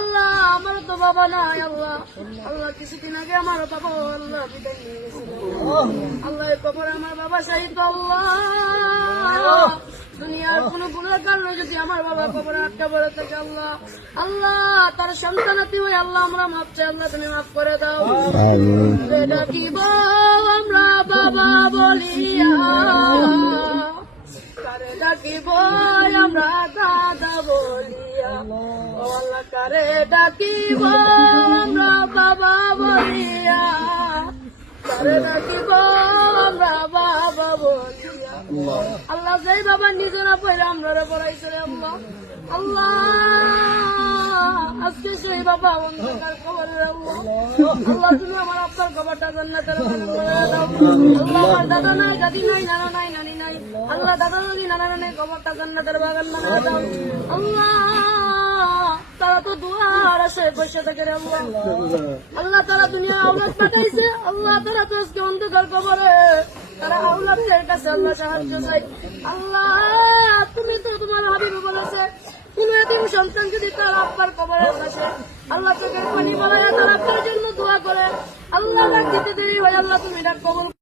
আল্লাহ আমার তো বাবা নাই আল্লাহ। আল্লাহ কিছুদিন আগে আমার বাবা আল্লাহ বিদায় নিয়ে গেছিল আল্লাহ। এই কবরে আমার বাবা শাহিদ আল্লাহ। দুনিয়ার কোন গুণের কারণে যদি আমার বাবা কবরে আটকা পড়ে থাকে আল্লাহ, আল্লাহ তার সন্তানাতি হয়ে আল্লাহ আমরা মাপ চাই আল্লাহ, তুমি মাফ করে দাও। ডাকিব আমরা বাবা বলিয়া, কারে ডাকিব আমরা দাদা বলিয়া, ও আল্লাহ কারে ডাকিব আমরা বাবা বলিয়া, কারে ডাকিব আমরা বাবা বলিয়া। আল্লাহ যেই বাবা নিজে না পড়ে আমরা পড়াইছে রে আল্লাহ, আল্লাহ আজকে সেই বাবা অন্ধকার কবরে আল্লাহ, আল্লাহ তুমি আমার আপনার কবরটা জান্নাতের বাগান করে দাও। আল্লাহ আমার দাদা নাই, দাদি নাই, নানা নাই, নানি নাই, আল্লাহ দাদা দাদি নানা নাই, কবরটা জান্নাতের বাগান বানিয়ে দাও। আল্লাহ তারা তো দুয়ার আসে বসে থাকে রে আল্লাহ, আল্লাহ তারা দুনিয়া আওলাদ পাঠাইছে আল্লাহ, তারা তো আজকে অন্ধকার কবরে, তারা আওলাদের কাছে আল্লাহ সাহায্য চাই। আল্লাহ তুমি তো তোমার হাবিব বলেছে কোন এতিম সন্তান যদি তার আব্বার কবরের কাছে আল্লাহ চোখের পানি বলায় তার আব্বার জন্য দোয়া করে আল্লাহ ডাক দিতে দেরি হয়, আল্লাহ তুমি ডাক কবুল